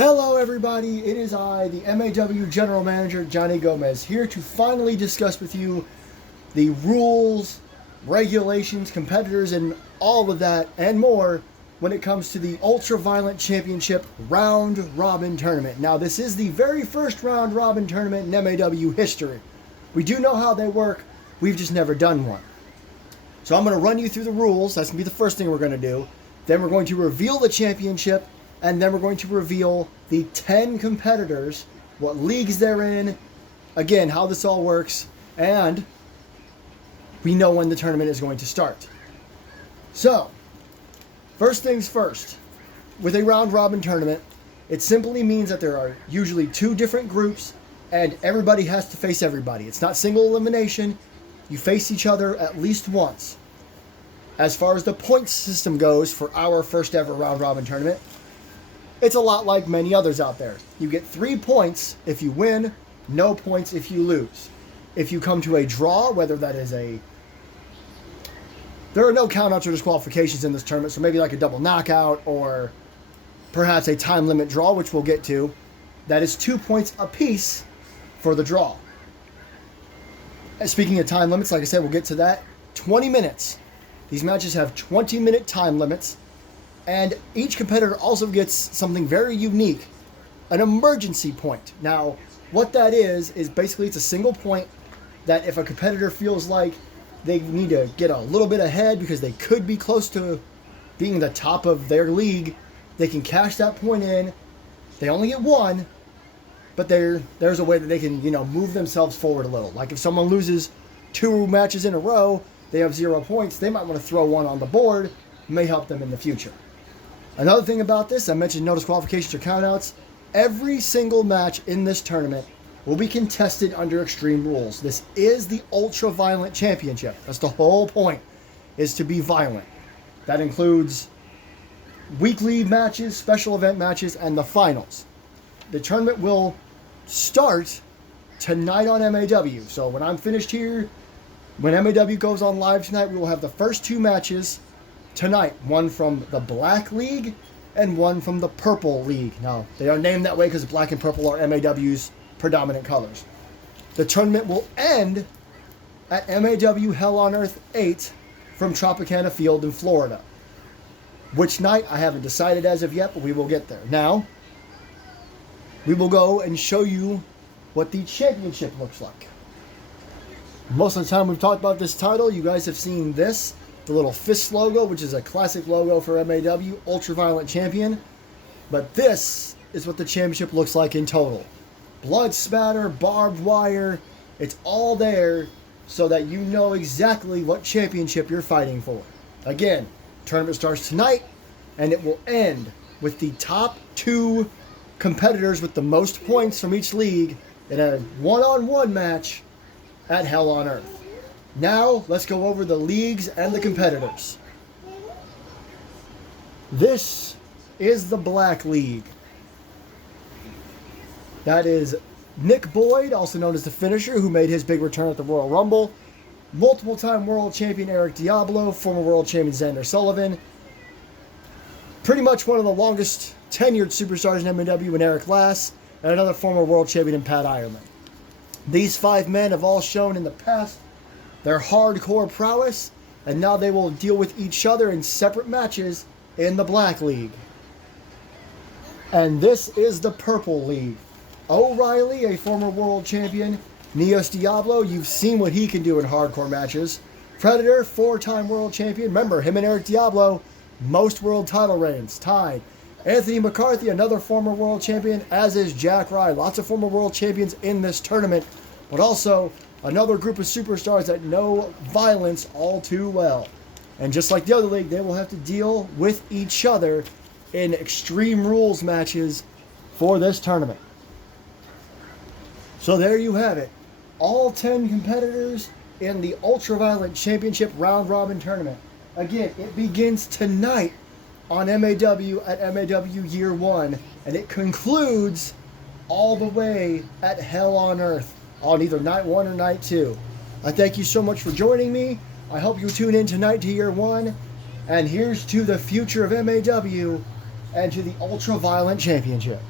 Hello everybody, it is I, the MAW General Manager, Johnny Gomez, here to finally discuss with you the rules, regulations, competitors, and all of that and more when it comes to the Ultraviolent Championship Round Robin Tournament. Now, this is the very first Round Robin Tournament in MAW history. We do know how they work, we've just never done one. So I'm going to run you through the rules. That's going to be the first thing we're going to do. Then we're going to reveal the championship, and then we're going to reveal the 10 competitors, what leagues they're in, again, how this all works, and we know when the tournament is going to start. So, first things first, with a round robin tournament, it simply means that there are usually two different groups, and everybody has to face everybody. It's not single elimination. You face each other at least once. As far as the points system goes for our first ever round robin tournament, it's a lot like many others out there. You get 3 points if you win, no points if you lose. If you come to a draw, whether that is there are no countouts or disqualifications in this tournament, so maybe like a double knockout or perhaps a time limit draw, which we'll get to. That is 2 points apiece for the draw. And speaking of time limits, like I said, we'll get to that. 20 minutes. These matches have 20-minute time limits. And each competitor also gets something very unique, an emergency point. Now, what that is basically it's a single point that if a competitor feels like they need to get a little bit ahead because they could be close to being the top of their league, they can cash that point in. They only get one, but there's a way that they can, move themselves forward a little. Like if someone loses 2 matches in a row, they have 0 points, they might want to throw one on the board, may help them in the future. Another thing about this, I mentioned no disqualifications or countouts. Every single match in this tournament will be contested under extreme rules. This is the Ultraviolent Championship. That's the whole point, is to be violent. That includes weekly matches, special event matches, and the finals. The tournament will start tonight on MAW. So when I'm finished here, when MAW goes on live tonight, we will have the first 2 matches tonight, one from the Black League and one from the Purple League. Now, they are named that way because black and purple are MAW's predominant colors. The tournament will end at MAW Hell on Earth 8 from Tropicana Field in Florida. Which night, I haven't decided as of yet, but we will get there. Now, we will go and show you what the championship looks like. Most of the time we've talked about this title, you guys have seen this. The little fist logo, which is a classic logo for MAW, Ultraviolent Champion. But this is what the championship looks like in total. Blood spatter, barbed wire, it's all there so that you know exactly what championship you're fighting for. Again, tournament starts tonight, and it will end with the top 2 competitors with the most points from each league in a one-on-one match at Hell on Earth. Now, let's go over the leagues and the competitors. This is the Black League. That is Nick Boyd, also known as the Finisher, who made his big return at the Royal Rumble. Multiple-time world champion Eric Diablo, former world champion Xander Sullivan. Pretty much one of the longest tenured superstars in MAW in Eric Lass, and another former world champion in Pat Ireland. These 5 men have all shown in the past their hardcore prowess, and now they will deal with each other in separate matches in the Black League. And this is the Purple League. O'Reilly, a former world champion. Neos Diablo, you've seen what he can do in hardcore matches. Predator, 4-time world champion. Remember, him and Eric Diablo, most world title reigns, tied. Anthony McCarthy, another former world champion, as is Jack Rye. Lots of former world champions in this tournament, but also another group of superstars that know violence all too well. And just like the other league, they will have to deal with each other in extreme rules matches for this tournament. So there you have it. All 10 competitors in the Ultraviolent Championship Round Robin Tournament. Again, it begins tonight on MAW at MAW Year 1, and it concludes all the way at Hell on Earth on either night 1 or night 2. I thank you so much for joining me. I hope you tune in tonight to Year 1, and here's to the future of MAW and to the Ultraviolent Championship.